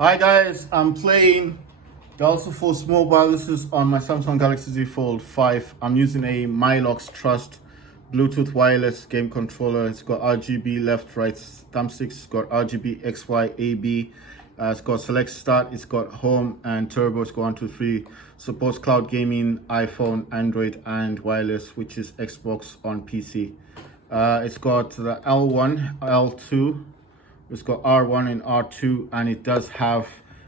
Hi guys, I'm playing Delta Force Mobile. This is on my Samsung Galaxy Z Fold 5. I'm using a Mylox Trust Bluetooth wireless game controller. It's got RGB left, right thumbsticks. It's got RGB X, Y, A, B. It's got select start. It's got home and turbo. It's got 1, 2, 3. Supports cloud gaming, iPhone, Android, and wireless, which is Xbox on PC. It's got the L1, L2. It's got R1 and R2, and it does have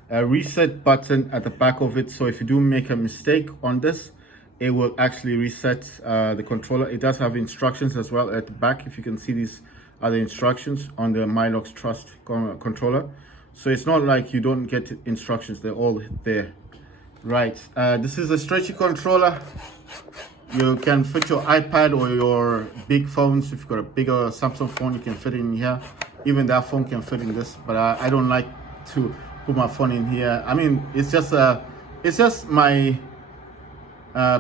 a reset button at the back of it. So if you do make a mistake on this, it will actually reset the controller. It does have instructions as well at the back. If you can see, these are the instructions on the Mylox Trust controller. So it's not like you don't get instructions, they're all there. Right, this is a stretchy controller. You can fit your iPad or your big phones. If you've got a bigger Samsung phone, you can fit it in here. Even that phone can fit in this, but I don't like to put my phone in here. I mean, it's just my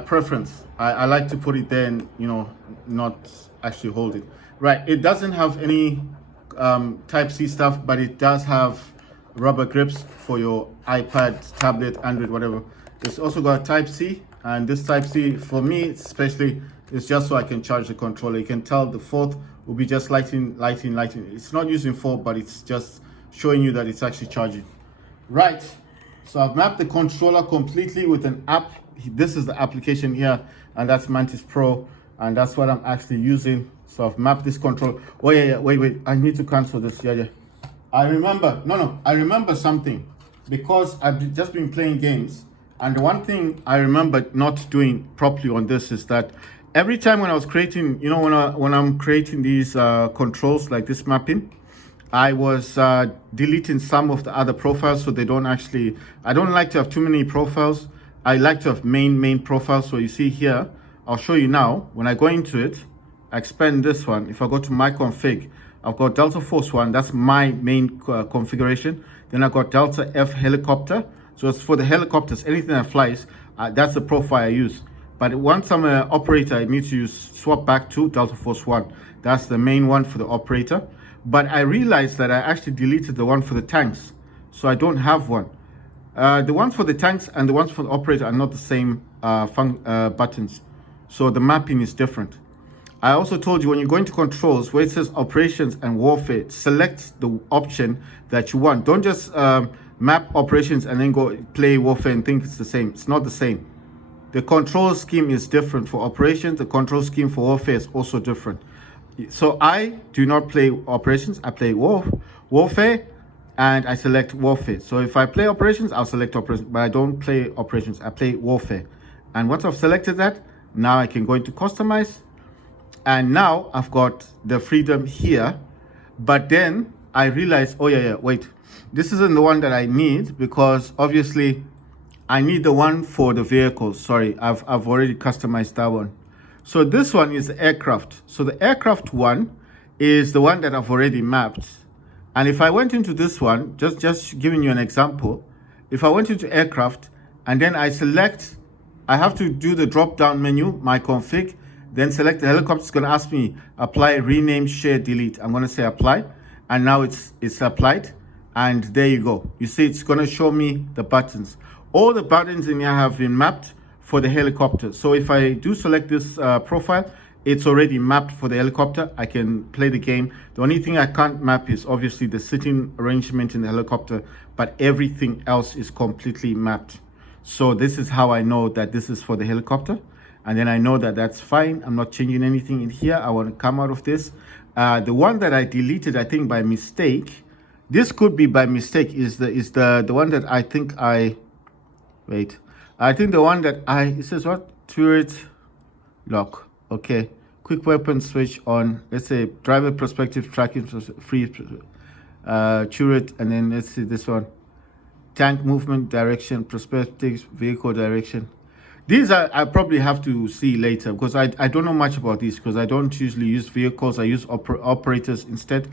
preference. I like to put it there and, you know, not actually hold it. Right, it doesn't have any Type-C stuff, but it does have rubber grips for your iPad, tablet, Android, whatever. It's also got Type-C, and this Type-C, for me especially, is just so I can charge the controller. You can tell the fourth will be just lighting. It's not using 4, but it's just showing you that it's actually charging. Right, so I've mapped the controller completely with an app. This is the application here, and that's Mantis Pro, and that's what I'm actually using. So I've mapped this control. Oh yeah, wait, I need to cancel this. Yeah, I remember, I remember something, because I've just been playing games, and the one thing I remember not doing properly on this is that every time when I was creating, you know, when I'm creating these controls like this mapping, I was deleting some of the other profiles, so they don't actually, I don't like to have too many profiles. I like to have main profiles. So you see here, I'll show you now. When I go into it, I expand this one. If I go to my config, I've got Delta Force 1, that's my main configuration. Then I've got Delta F helicopter. So it's for the helicopters, anything that flies, that's the profile I use. But once I'm an operator, I need to swap back to Delta Force 1. That's the main one for the operator. But I realized that I actually deleted the one for the tanks. So I don't have one. The ones for the tanks and the ones for the operator are not the same buttons. So the mapping is different. I also told you when you go into controls, where it says operations and warfare, select the option that you want. Don't just map operations and then go play warfare and think it's the same. It's not the same. The control scheme is different for operations. The control scheme for warfare is also different. So I do not play operations. I play warfare, and I select warfare. So if I play operations, I'll select operations, but I don't play operations. I play warfare. And once I've selected that, now I can go into customize. And now I've got the freedom here. But then I realized, oh yeah, wait. This isn't the one that I need, because obviously I need the one for the vehicles. Sorry, I've already customized that one. So this one is the aircraft. So the aircraft one is the one that I've already mapped. And if I went into this one, just giving you an example, if I went into aircraft and then I select, I have to do the drop down menu, my config, then select the helicopter. It's going to ask me apply, rename, share, delete. I'm going to say apply, and now it's applied. And there you go. You see, it's going to show me the buttons. All the buttons in here have been mapped for the helicopter. So if I do select this profile, it's already mapped for the helicopter. I can play the game. The only thing I can't map is obviously the sitting arrangement in the helicopter, but everything else is completely mapped. So this is how I know that this is for the helicopter. And then I know that that's fine. I'm not changing anything in here. I want to come out of this. The one that I deleted, I think by mistake, this could be by mistake, is the one that I think I think the one that it says what? Turret lock. Okay. Quick weapon switch on. Let's say driver perspective tracking free turret, and then let's see this one. Tank movement direction, perspective, vehicle direction. These I probably have to see later, because I don't know much about these, because I don't usually use vehicles. I use operators instead.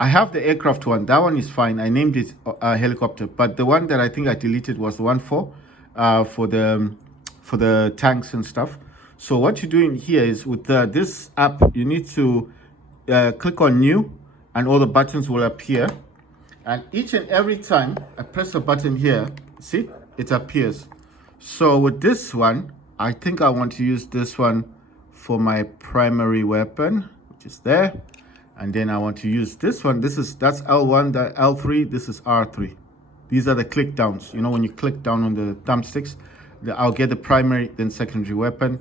I have the aircraft one. That one is fine. I named it helicopter, but the one that I think I deleted was the one for the tanks and stuff. So what you're doing here is with this app, you need to click on new, and all the buttons will appear. And each and every time I press a button here, see, it appears. So with this one, I think I want to use this one for my primary weapon, which is there. And then I want to use this one. That's L1, that L3, this is R3. These are the click downs. You know, when you click down on the thumbsticks, I'll get the primary, then secondary weapon.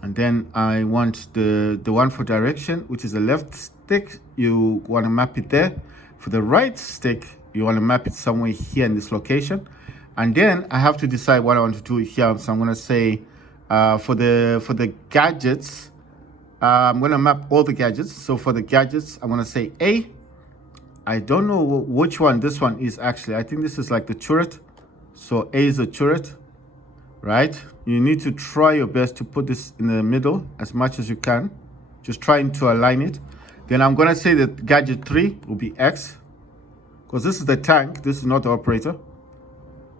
And then I want the one for direction, which is the left stick. You want to map it there. For the right stick, you want to map it somewhere here in this location. And then I have to decide what I want to do here. So I'm going to say for the gadgets, I'm going to map all the gadgets. So for the gadgets, I'm going to say A. I don't know which one this one is actually. I think this is like the turret. So A is the turret, right? You need to try your best to put this in the middle as much as you can. Just trying to align it. Then I'm going to say that gadget 3 will be X, because this is the tank. This is not the operator.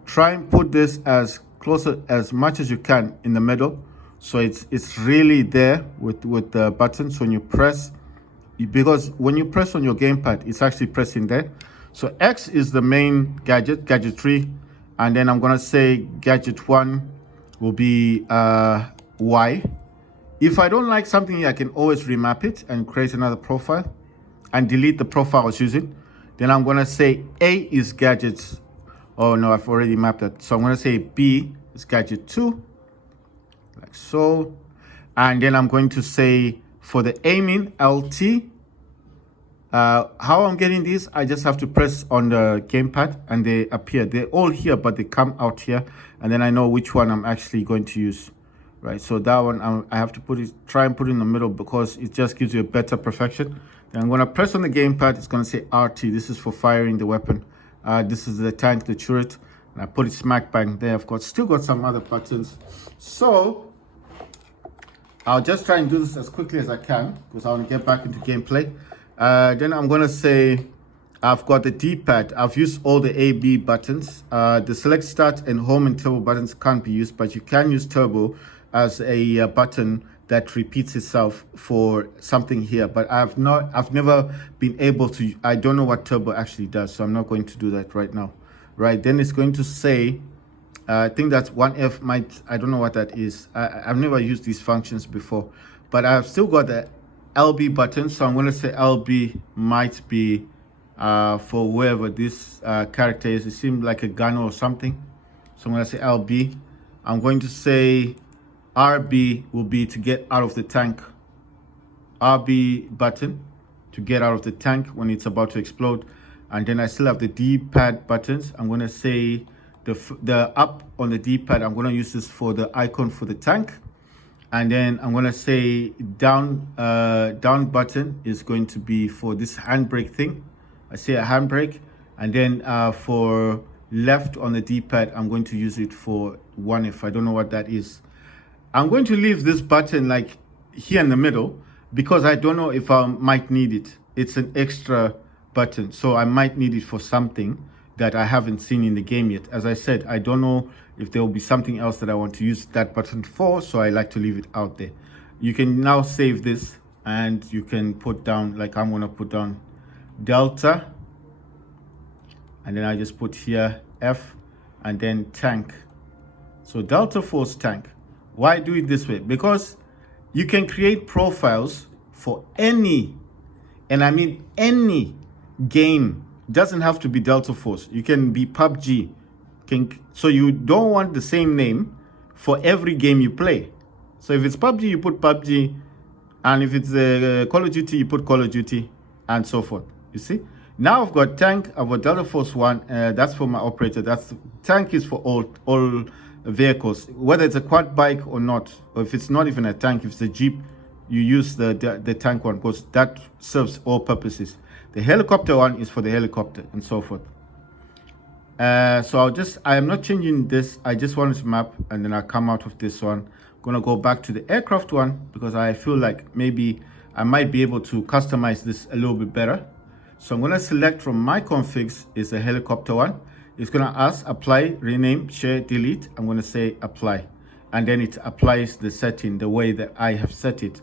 Try and put this as closer as much as you can in the middle, so it's really there with the buttons. When you press, because when you press on your gamepad, it's actually pressing there. So X is the main gadget, gadget 3, and then I'm going to say gadget 1 will be Y. If I don't like something, I can always remap it and create another profile and delete the profile I was using. Then I'm going to say A is gadgets. Oh no, I've already mapped that. So I'm going to say B is gadget 2, like so. And then I'm going to say for the aiming, LT. How I'm getting these, I just have to press on the gamepad and they appear. They're all here, but they come out here. And then I know which one I'm actually going to use. Right, so that one I have to try and put it in the middle, because it just gives you a better perfection. Then I'm going to press on the gamepad. It's going to say RT. This is for firing the weapon. This is the tank, the turret, and I put it smack bang there. I've still got some other buttons. So I'll just try and do this as quickly as I can, because I want to get back into gameplay. Then I'm going to say I've got the D-pad. I've used all the A, B buttons. The select start and home and turbo buttons can't be used, but you can use turbo as a button that repeats itself for something here. But I've never been able to. I don't know what turbo actually does, so I'm not going to do that right now. Right, then it's going to say, I think that's 1F I don't know what that is. I've never used these functions before, but I've still got the LB button, so I'm going to say LB might be for whoever this character is. It seemed like a gun or something, so I'm going to say LB. I'm going to say RB will be to get out of the tank. RB button to get out of the tank when it's about to explode. And then I still have the D-pad buttons. I'm going to say the up on the D-pad, I'm going to use this for the icon for the tank. And then I'm going to say down button is going to be for this handbrake thing. I say a handbrake. And then for left on the D-pad, I'm going to use it for 1F. I don't know what that is. I'm going to leave this button like here in the middle, because I don't know if I might need it. It's an extra button, so I might need it for something that I haven't seen in the game yet. As I said, I don't know if there will be something else that I want to use that button for, so I like to leave it out there. You can now save this, and you can put down, like I'm going to put down Delta, and then I just put here F, and then tank. So Delta Force tank. Why do it this way? Because you can create profiles for any, and I mean any game. It doesn't have to be Delta Force. You can be PUBG. So you don't want the same name for every game you play. So if it's PUBG, you put PUBG, and if it's Call of Duty, you put Call of Duty, and so forth. You see? Now I've got tank. I've got Delta Force 1. That's for my operator. Tank is for all vehicles, whether it's a quad bike or not, or if it's not even a tank, if it's a Jeep, you use the tank one, because that serves all purposes. The helicopter one is for the helicopter, and so forth. So I am not changing this. I just wanted to map, and then I'll come out of this one. I'm gonna go back to the aircraft one, because I feel like maybe I might be able to customize this a little bit better. So I'm gonna select from my configs is the helicopter one. It's going to ask apply, rename, share, delete. I'm going to say apply, and then it applies the setting the way that I have set it.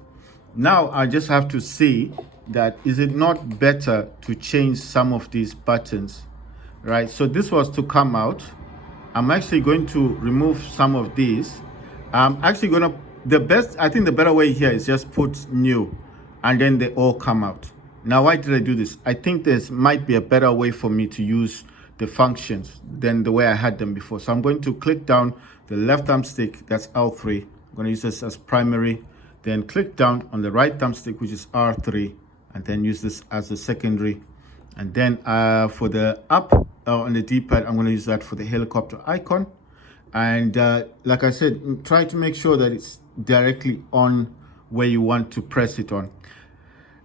Now I just have to see that is it not better to change some of these buttons right? So this was to come out. I'm actually going to remove some of these. I'm actually gonna, I think the better way here is just put new, and then they all come out. Now, why did I do this? I think this might be a better way for me to use the functions than the way I had them before. So I'm going to click down the left thumbstick, that's L3. I'm gonna use this as primary, then click down on the right thumbstick, which is R3, and then use this as the secondary. And then for the up on the D-pad, I'm gonna use that for the helicopter icon. And like I said, try to make sure that it's directly on where you want to press it on.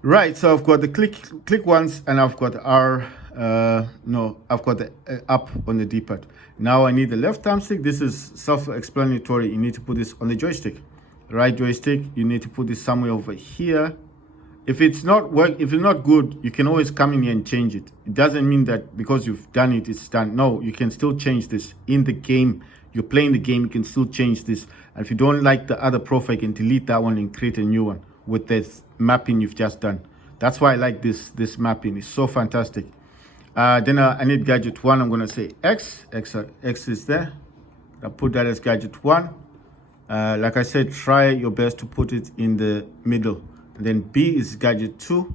Right, so I've got the click once, and I've got I've got the up on the D-pad. Now I need the left thumbstick. This is self-explanatory. You need to put this on the joystick. Right joystick, you need to put this somewhere over here. If it's not good, you can always come in here and change it. It doesn't mean that because you've done it, it's done. No, you can still change this in the game. You're playing the game, you can still change this. And if you don't like the other profile, you can delete that one and create a new one with this mapping you've just done. That's why I like this mapping. It's so fantastic. Then I need gadget 1. I'm gonna say X is there. I'll put that as gadget 1. Like I said, try your best to put it in the middle. And then B is gadget 2.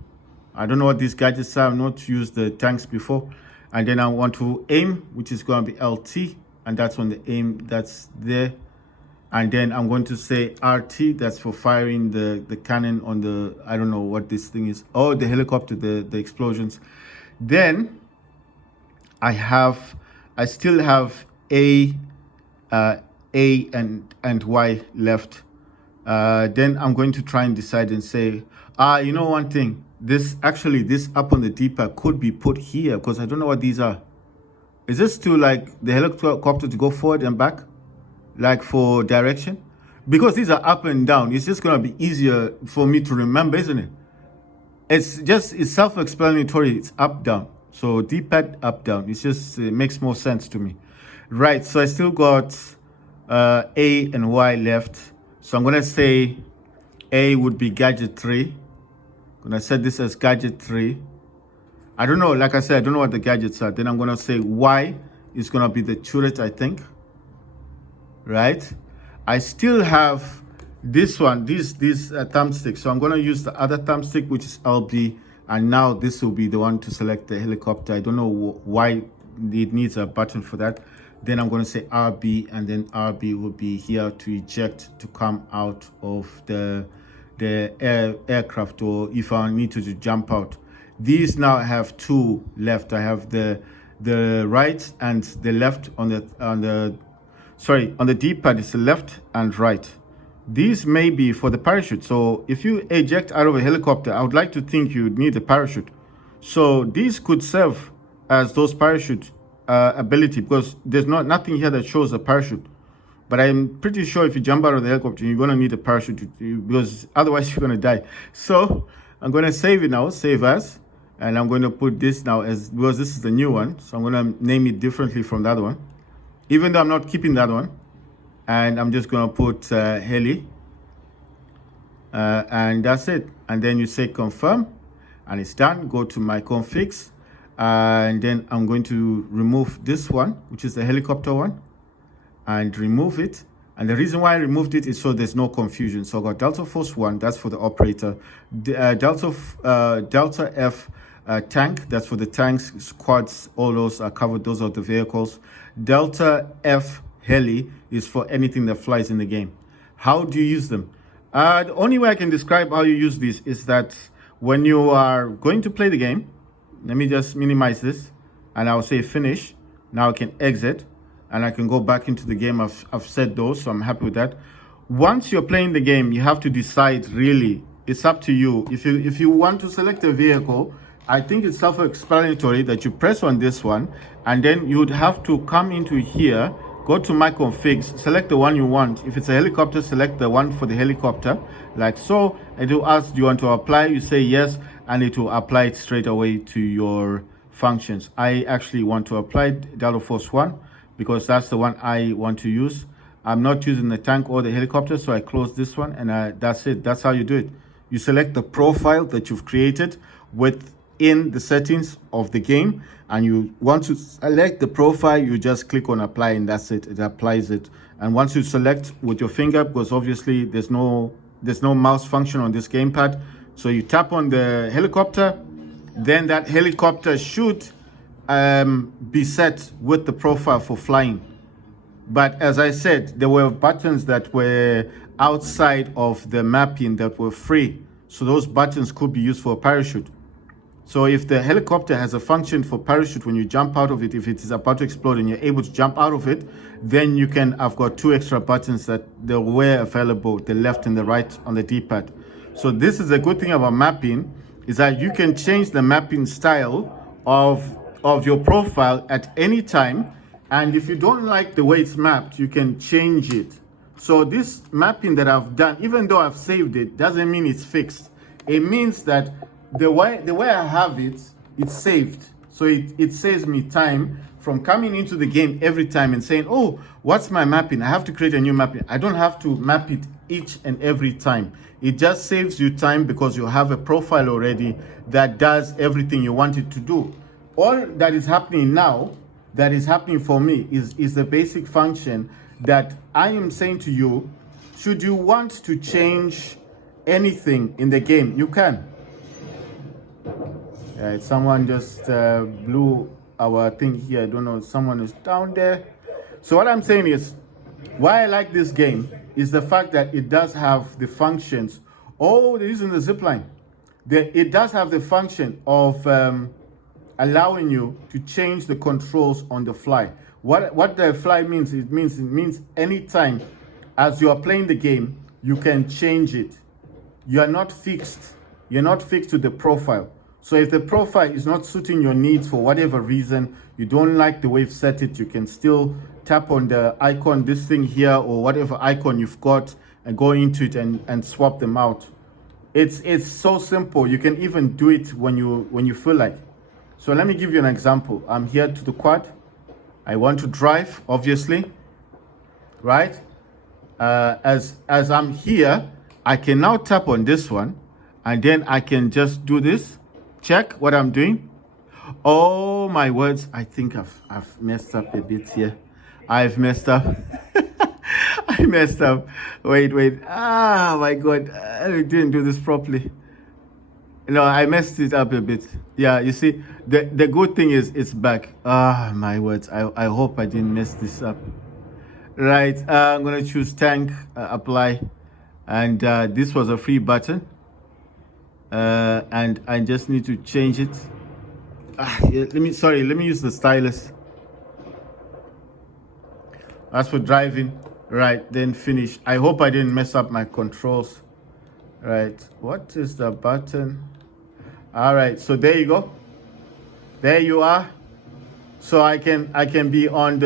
I don't know what these gadgets are. I've not used the tanks before. And then I want to aim, which is going to be LT, and that's on the aim, that's there. And then I'm going to say RT, that's for firing the cannon on the, I don't know what this thing is. Oh, the helicopter, the explosions. Then I still have A and Y left. Then I'm going to try and decide and say, you know one thing, this up on the D-pad could be put here, because I don't know what these are. Is this to like the helicopter to go forward and back, like for direction? Because these are up and down, it's just going to be easier for me to remember, isn't it? It's self-explanatory. It's up, down. So D-pad, up, down. It makes more sense to me. Right, so I still got A and Y left. So I'm going to say A would be gadget 3. I'm going to set this as gadget 3. I don't know, like I said, I don't know what the gadgets are. Then I'm going to say Y is going to be the turret, I think. Right? I still have this one, these thumbsticks. So I'm going to use the other thumbstick, which is LB. And now this will be the one to select the helicopter. I don't know why it needs a button for that. Then I'm going to say RB, and then RB will be here to eject, to come out of the aircraft, or if I need to jump out. These now have 2 left. I have the right and the left on the D-pad. It's the left and right. These may be for the parachute. So if you eject out of a helicopter, I would like to think you would need a parachute. So these could serve as those parachute ability, because there's nothing here that shows a parachute. But I'm pretty sure if you jump out of the helicopter, you're going to need a parachute, because otherwise you're going to die. So I'm going to save it now, save as, and I'm going to put this now as, because this is the new one. So I'm going to name it differently from the other one, even though I'm not keeping that one. And I'm just going to put heli. And that's it. And then you say confirm, and it's done. Go to my configs. And then I'm going to remove this one, which is the helicopter one, and remove it. And the reason why I removed it is so there's no confusion. So I got Delta Force 1, that's for the operator. Delta F tank, that's for the tanks, squads, all those are covered. Those are the vehicles. Delta F heli is for anything that flies in the game. How do you use them? The only way I can describe how you use these is that when you are going to play the game, let me just minimize this, and I'll say finish. Now I can exit, and I can go back into the game. I've set those, so I'm happy with that. Once you're playing the game, you have to decide, really, it's up to you. If you want to select a vehicle, I think it's self-explanatory that you press on this one, and then you would have to come into here, go to my configs, select the one you want. If it's a helicopter, select the one for the helicopter, like so. It will ask, do you want to apply? You say yes, and it will apply it straight away to your functions. I actually want to apply Delta Force 1 because that's the one I want to use. I'm not using the tank or the helicopter, so I close this one, and that's it. That's how you do it. You select the profile that you've created with in the settings of the game and you want to select the profile, you just click on apply and that's it. It applies it. And once you select with your finger, because obviously there's no mouse function on this gamepad, so you tap on the helicopter, then that helicopter should be set with the profile for flying. But as I said, there were buttons that were outside of the mapping that were free. So those buttons could be used for a parachute. So if the helicopter has a function for parachute, when you jump out of it, if it is about to explode and you're able to jump out of it, then you can, I've got 2 extra buttons that they were available, the left and the right on the D-pad. So this is a good thing about mapping, is that you can change the mapping style of your profile at any time. And if you don't like the way it's mapped, you can change it. So this mapping that I've done, even though I've saved it, doesn't mean it's fixed. It means that the way I have it, it's saved. So it saves me time from coming into the game every time and saying, oh, what's my mapping? I have to create a new mapping. I don't have to map it each and every time. It just saves you time because you have a profile already that does everything you want it to do. All that is happening now, that is happening for me, is the basic function that I am saying to you, should you want to change anything in the game, you can. Someone just blew our thing here. I don't know, someone is down there. So what I'm saying is, why I like this game is the fact that it does have the functions. Oh, they're using the zip line. It does have the function of allowing you to change the controls on the fly. What the fly means, it means anytime as you are playing the game, you can change it. You are not fixed. You're not fixed to the profile. So if the profile is not suiting your needs for whatever reason, you don't like the way you've set it, you can still tap on the icon, this thing here, or whatever icon you've got, and go into it and swap them out. It's so simple. You can even do it when you feel like. So let me give you an example. I'm here to the quad. I want to drive, obviously, right? As I'm here, I can now tap on this one, and then I can just do this. Check what I'm doing. Oh my words, I think I've messed up a bit here. I've messed up. I messed up. Wait. Ah, my God, I didn't do this properly. No, I messed it up a bit. Yeah, you see, the good thing is it's back. Ah, my words, I hope I didn't mess this up. Right, I'm gonna choose tank, apply, and this was a free button. And I just need to change it. Yeah, let me use the stylus. As for driving, right, then finish. I hope I didn't mess up my controls. Right, what is the button? All right, so there you go. There you are. So I can be on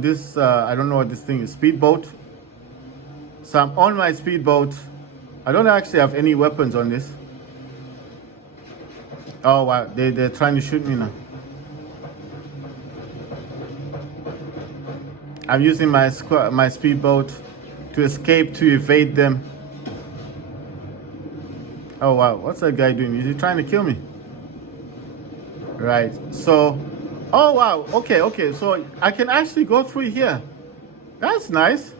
this I don't know what this thing is, speedboat. So I'm on my speedboat. I don't actually have any weapons on this. Oh wow, they're trying to shoot me now. I'm using my speedboat to escape, to evade them. Oh wow, what's that guy doing? Is he trying to kill me? Right, so, oh wow, okay, so I can actually go through here. That's nice.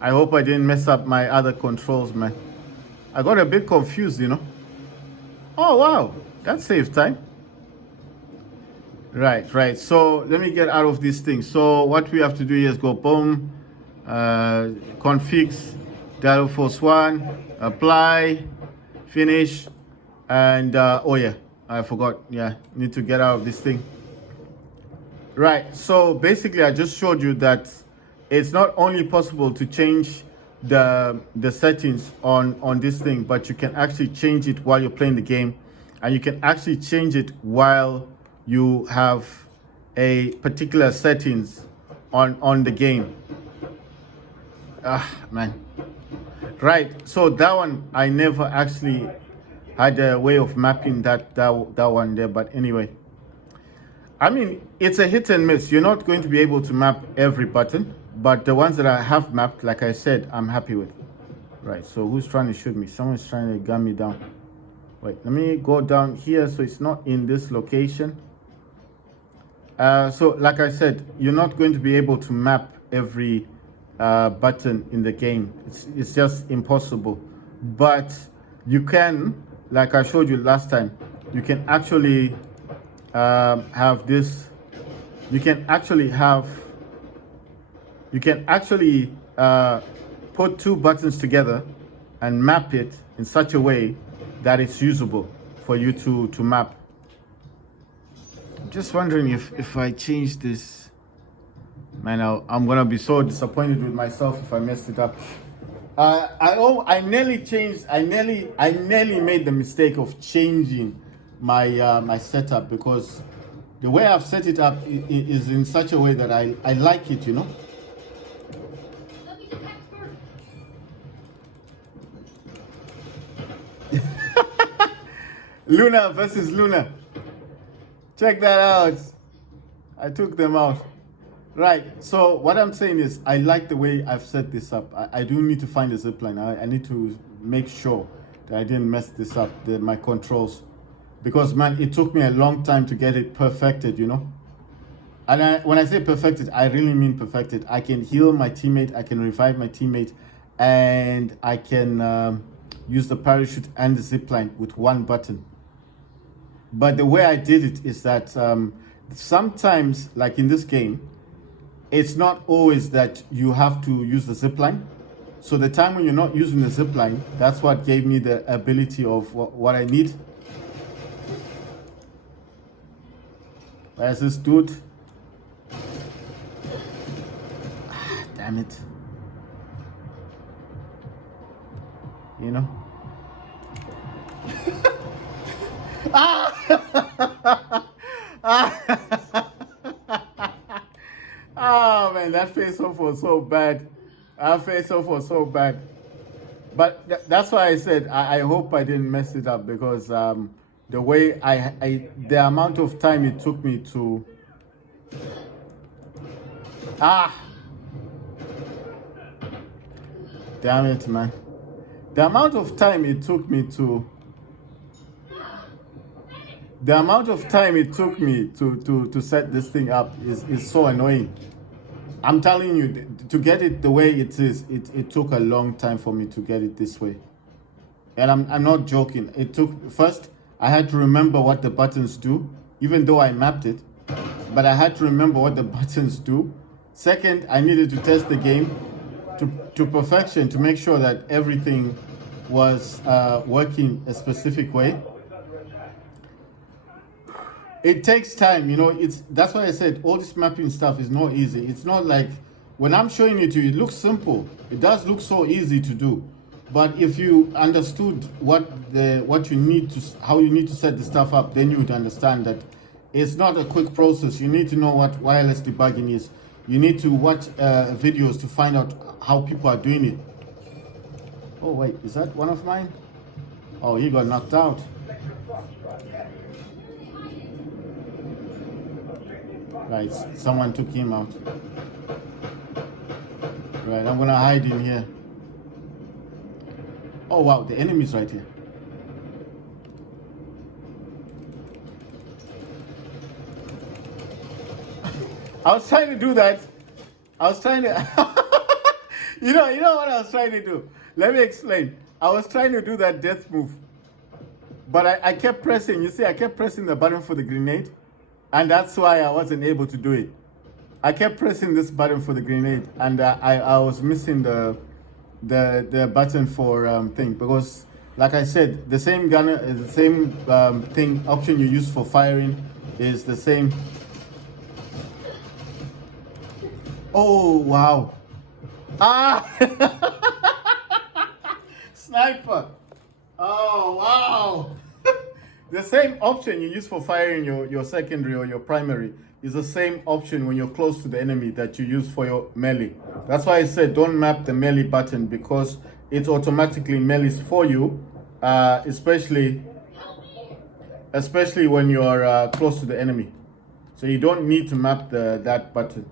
I hope I didn't mess up my other controls, man. I got a bit confused, you know. Oh wow, that saves time. Right, so let me get out of this thing. So what we have to do here is go boom, configs, dial force 1, apply, finish, and oh yeah, I forgot. Yeah, need to get out of this thing. Right, so basically I just showed you that it's not only possible to change the settings on this thing, but you can actually change it while you're playing the game, and you can actually change it while you have a particular settings on the game. Man. Right, so that one I never actually had a way of mapping that one there, but anyway, I mean, it's a hit and miss. You're not going to be able to map every button, but the ones that I have mapped, like I said, I'm happy with. Right, so who's trying to shoot me? Someone's trying to gun me down. Wait, let me go down here so it's not in this location. So like I said, you're not going to be able to map every button in the game. It's just impossible. But you can, like I showed you last time, you can actually have this. You can actually put two buttons together and map it in such a way that it's usable for you to map. I'm just wondering if I change this, man, I'm gonna be so disappointed with myself if I messed it up. I nearly made the mistake of changing my my setup, because the way I've set it up is in such a way that I like it, you know. Luna versus Luna. Check that out. I took them out. Right, so what I'm saying is I like the way I've set this up. I do need to find a zipline. I need to make sure that I didn't mess this up, my controls. Because, man, it took me a long time to get it perfected, you know. And when I say perfected, I really mean perfected. I can heal my teammate, I can revive my teammate, and I can use the parachute and the zipline with one button. But the way I did it is that sometimes, like in this game, it's not always that you have to use the zipline. So the time when you're not using the zipline, that's what gave me the ability of what I need. Where's this dude? Damn it. You know? Oh man, that face off was so bad. That face off was so bad. But that's why I said I hope I didn't mess it up, because the way the amount of time it took me to damn it, man. The amount of time it took me to set this thing up is so annoying. I'm telling you, to get it the way it is, it took a long time for me to get it this way. And I'm not joking. It took, first, I had to remember what the buttons do, even though I mapped it. But I had to remember what the buttons do. Second, I needed to test the game to perfection to make sure that everything was working a specific way. It takes time, you know. That's why I said all this mapping stuff is not easy. It's not like when I'm showing it to you, it looks simple. It does look so easy to do. But if you understood what you need to, how you need to set the stuff up, then you would understand that it's not a quick process. You need to know what wireless debugging is. You need to watch videos to find out how people are doing it. Oh wait, is that one of mine? Oh, he got knocked out. Right, someone took him out. Right, I'm gonna hide in here. Oh wow, the enemy's right here. I was trying to do that. I was trying to you know what I was trying to do? Let me explain. I was trying to do that death move. But I kept pressing, you see, I kept pressing the button for the grenade. And that's why I wasn't able to do it. I kept pressing this button for the grenade, and I was missing the button for thing, because, like I said, the same gun, the same thing option you use for firing is the same. Oh wow! Ah, sniper! Oh wow! The same option you use for firing your secondary or your primary is the same option when you're close to the enemy that you use for your melee. That's why I said don't map the melee button, because it automatically melees for you, especially when you're close to the enemy. So you don't need to map that button.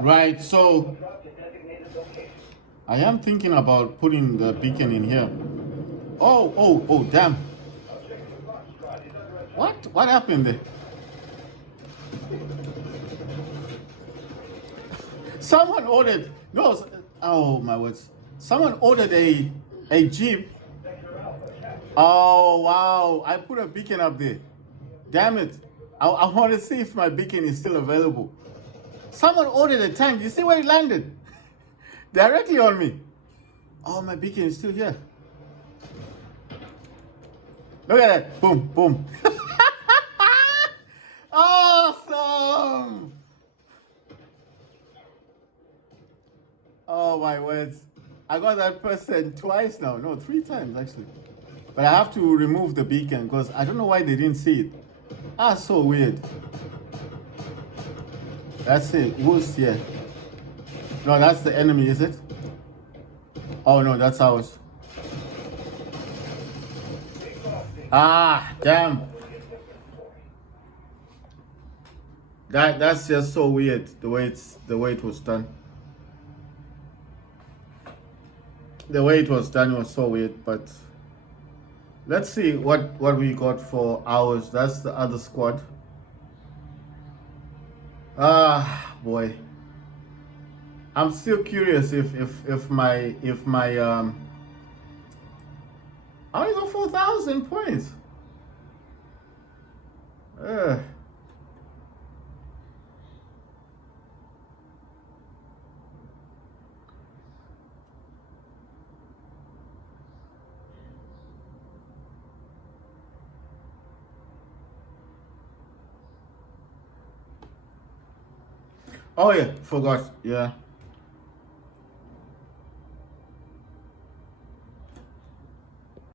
Right, so I am thinking about putting the beacon in here. Oh, damn. What happened there? Someone ordered, no, oh my words. Someone ordered a Jeep. Oh, wow. I put a beacon up there. Damn it. I want to see if my beacon is still available. Someone ordered a tank. You see where it landed? Directly on me. Oh, my beacon is still here. Look at that. Boom, boom. Awesome. Oh, my words. I got that person twice now. No, 3 times actually. But I have to remove the beacon because I don't know why they didn't see it. Ah, so weird. That's it. Who's here? No, that's the enemy, is it? Oh no, that's ours. Ah, damn. That's just so weird the way it was done. The way it was done was so weird, but let's see what we got for ours. That's the other squad. Ah, boy. I'm still curious if my I only got 4,000 points. Oh yeah, forgot. Yeah.